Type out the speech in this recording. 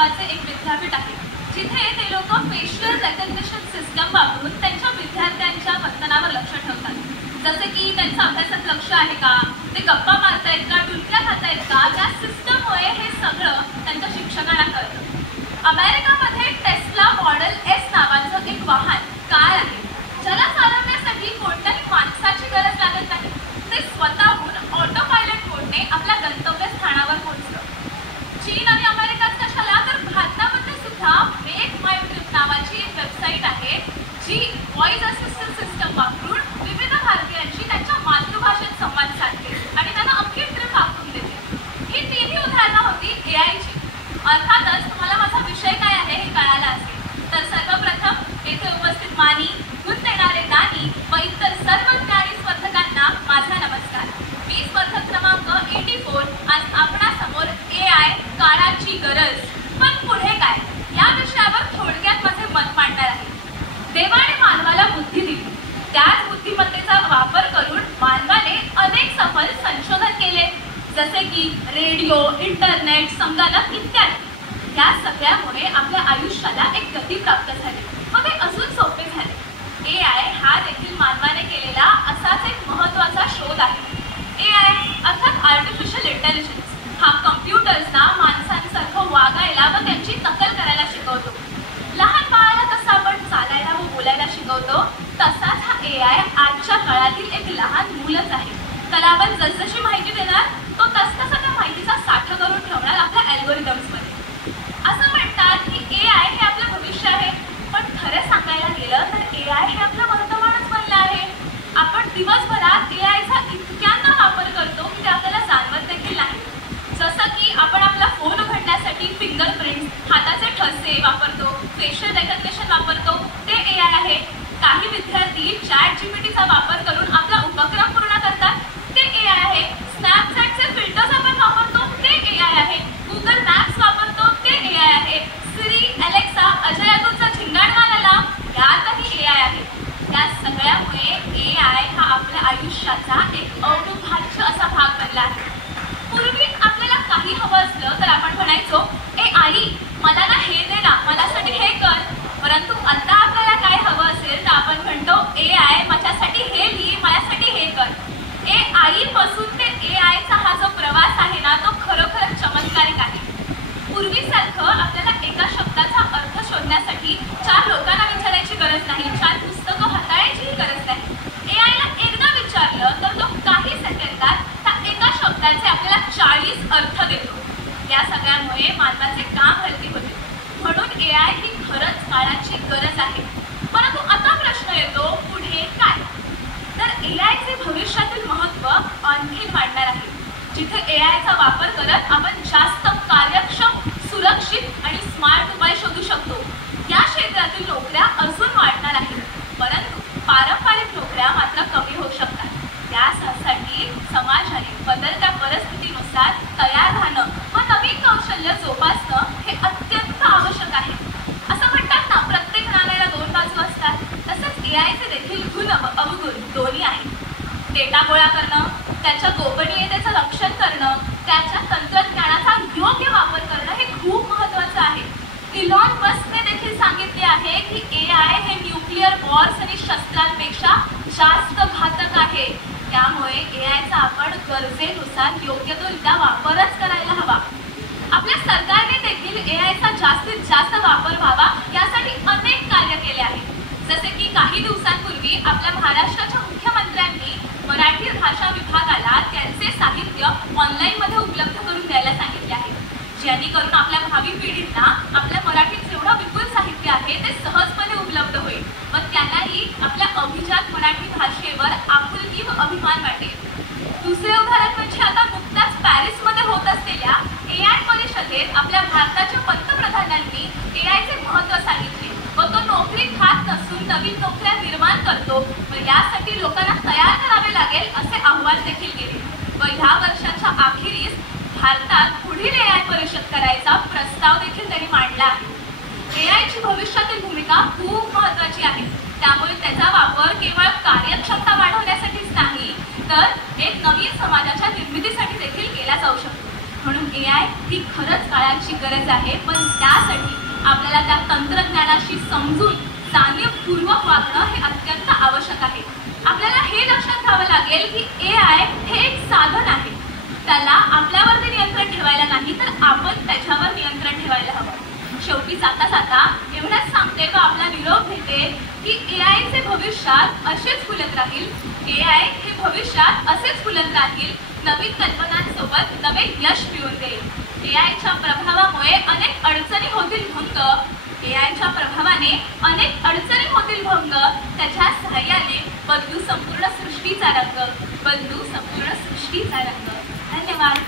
नावाचे एक विद्यापीठ आहे, जिथे ते लोक फेशियल रेकग्निशन सिस्टम वापरून त्यांच्या विद्यार्थ्यांच्या वर्तनावर लक्ष ठेवतात. जसे की त्यांचं अभ्यासात लक्ष आहे का, ते गप्पा मारतायत का, डुलक्या खातायत का, त्या सिस्टममुळे हे सगळं त्यांच्या शिक्षकांना कळतं. अमेरिकामध्ये टेस्ला मॉडेल S नावाचं एक वाहन कार आहे, ज्याला चालवण्यासाठी कोणत्याही माणसाची गरज लागत नाही. ते स्वतःहून ऑटो पायलट मोडने आपल्या गंतव्यस्थानावर पोहोचतं. चीन आणि अमेरिकात कशाला तर भारतामध्ये सुद्धा मेक माय ट्रिप नावाची एक वेबसाईट आहे, जी व्हॉइस असिस्टंट सिस्टम वापरून विविध भारतीयांशी त्यांच्या मातृभाषेत संवाद साधते आणि त्यांना अख्खी ट्रिप आखून देते. ही तिन्ही उदाहरणं होती AIची. अर्थातच तुम्हाला माझा विषय काय आहे हे कळालं असेल. तर सर्वप्रथम येथे उपस्थित मानी, गुण देणारे दानी व इतर सर्व ज्ञानी स्पर्धकांना माझा नमस्कार. मी स्पर्धक क्रमांक 84 आज आपणासमोर AI काळाची गरज पण पुढे काय या विषयावर थोडक्यात माझे मत मांडणार आहे. देवाने मानवाला बुद्धी दिली, त्याच बुद्धिमत्तेचा वापर करून मानवाने अनेक सफल संशोधन केले, जसे की रेडिओ, इंटरनेट, संगणक इत्यादी. या सगळ्यामुळे आपल्या आयुष्याला एक गती प्राप्त झाली व ते अजून सोपे झाले. AI हा देखील मानवाने केलेला असाच एक महत्त्वाचा शोध आहे. AI अर्थात आर्टिफिशियल इंटेलिजन्स हा कम्प्युटर्सना माणसांसारखं वागायला व त्यांची नकल करायला शिकवतो. लहान बाळाला कसं आपण चालायला व बोलायला शिकवतो, तसाच हा AI आजच्या काळातील एक लहान मूलच आहे. त्याला आपण जसजशी माहिती देणार तो तसतसा त्या माहितीचा साठा करून ठेवणार आपल्या अल्गोरिदम्समध्ये. असं म्हणतात की AI हे आपलं भविष्य आहे, पण खरं सांगायला गेलं तर AI हे आपलं वर्तमानच बनलं आहे. आपण दिवसभरात AIचा इतक्यांदा वापर करतो की ते आपल्याला जाणवत देखील नाही. जसं की आपण आपला फोन उघडण्यासाठी फिंगरप्रिंट्स, हाताचे ठसे वापरतो, फेशियल रेकग्निशन वापरतो, ते AI आहे. काही विद्यार्थी ChatGPTचा वापर करून आपला उपक्रम पूर्ण करतात, ते AI आहे. स्नॅपचॅटचे फिल्टर्स आपण वापरतो, ते AI आहे. गुगल मॅप्स वापरतो, ते AI आहे. सिरी, अलेक्सा, अजय तुझा झिंगाटवाला यातही AI आहे. या सगळ्यामुळे AI हा आपल्या आयुष्याचा एक अविभाज्य असा भाग बनला आहे. पूर्वी आपल्याला काही हवं असलं तर आपण म्हणायचो, ए आई मला ना हे दे ना, माझ्यासाठी हे कर. परंतु आता आपल्याला काय हवं असेल तर आपण म्हणतो, AI माझ्यासाठी हे लिही, माझ्यासाठी हे कर. आईपासून ते AIचा हा जो प्रवास आहे ना, तो खरोखरच चमत्कारिक आहे. पूर्वीसारखं आपल्याला एका शब्दाचा अर्थ शोधण्यासाठी 4 लोकांना विचारायची गरज नाही, 4 पुस्तकं हाताळायचीही गरज नाही. AIला एकदा विचारलं तर तो काही सेकंदात त्या एका शब्दाचे आपल्याला 40 अर्थ देतो. या सगळ्यामुळे मानवाचे काम हलके होते. म्हणून AI ही खरंच काळाची गरज आहे. परंतु आता प्रश्न येतो, पुढे काय? तर AIचे भविष्यातील महत्त्व आणखी वाढणार आहे. जिथे AIचा वापर करत आपण जास्त कार्यक्षम, सुरक्षित आणि स्मार्ट उपाय शोधू शकतो, या क्षेत्रातील नोकऱ्या अजून वाढणार आहेत. परंतु पारंपरिक नोकऱ्या मात्र कमी होऊ शकतात. यासाठी समाजाने बदलत्या परिस्थितीनुसार तयार राहणं व नवीन कौशल्य जोपासणं हे अत्यंत आवश्यक आहे. असं म्हणतात ना, प्रत्येक नाण्याला 2 बाजू असतात. तसंच AIचे देखील गुण व अवगुण दोन्ही आहेत. डेटा गोळा करणं, त्याच्या गोपनीयतेचं रक्षण करणं, त्याच्या तंत्रज्ञानाचा योग्य वापर करणं हे खूप महत्त्वाचं आहे. इलॉन मस्कने देखील सांगितले आहे की AI हे न्यूक्लिअर वॉर्स आणि शस्त्रांपेक्षा जास्त घातक आहे. त्यामुळे AIचा आपण गरजेनुसार योग्य तो रित्या वापरच करायला हवा. आपल्या सरकारने देखील AIचा जास्तीत जास्त वापर व्हावा यासाठी अनेक कार्य केले आहे. जसे की काही दिवसांपूर्वी आपल्या महाराष्ट्राच्या मुख्यमंत्र्यांनी मराठी भाषा विभागाला त्यांचे साहित्य ऑनलाईनमध्ये उपलब्ध करून द्यायला सांगितले आहे, जेणेकरून आपल्या भावी पिढींना आपल्या मराठीत जेवढं विपुल साहित्य आहे ते सहजपणे उपलब्ध होईल व त्यांनाही आपल्या अभिजात मराठी भाषेवर आपुलकी व अभिमान वाटेल. दुसरे उदाहरण म्हणजे आता नुकताच पॅरिसमध्ये होत असलेल्या AI परिषदेत आपल्या भारताच्या पंतप्रधानांनी AIचे महत्त्व सांगितले व तो नोकरी खात नसून नवीन नोकऱ्या निर्माण करतो व यासाठी लोकांना तयार करावे लागेल असे आव्हान देखील केले. व ह्या वर्षाच्या अखेरीस भारतात पुढील AI परिषद करायचा प्रस्ताव देखील त्यांनी मांडला आहे. AIची भविष्यातील भूमिका खूप महत्त्वाची आहे. त्यामुळे त्याचा वापर केवळ कार्यक्षमता वाढवण्यासाठीच नाही, तर एक नवीन समाजाच्या निर्मितीसाठी देखील केला जाऊ शकतो. म्हणून AI ही खरंच काळाची गरज आहे, पण त्यासाठी आपल्याला त्या तंत्रज्ञानाशी समजून जाणीवपूर्वक वागणं हे अत्यंत आवश्यक आहे. आपल्याला हे लक्षात घ्यावं लागेल की AI हे एक साधन आहे. त्याला आपल्यावरती नियंत्रण ठेवायला नाही, तर आपण त्याच्यावर नियंत्रण ठेवायला हवं. शेवटी जाता जाता एवढंच सांगते व आपला निरोप घेते की AIचे भविष्यात असेच फुलत राहील. AI हे भविष्यात असेच फुलत राहील, नवीन कल्पनांसोबत नवे यश मिळवून देईल. AIच्या प्रभावामुळे अनेक अडचणी होतील भंग. AIच्या प्रभावाने अनेक अडचणी होतील भंग. त्याच्या सहाय्याने बदलू संपूर्ण सृष्टीचा रंग. बदलू संपूर्ण सृष्टीचा रंग. धन्यवाद.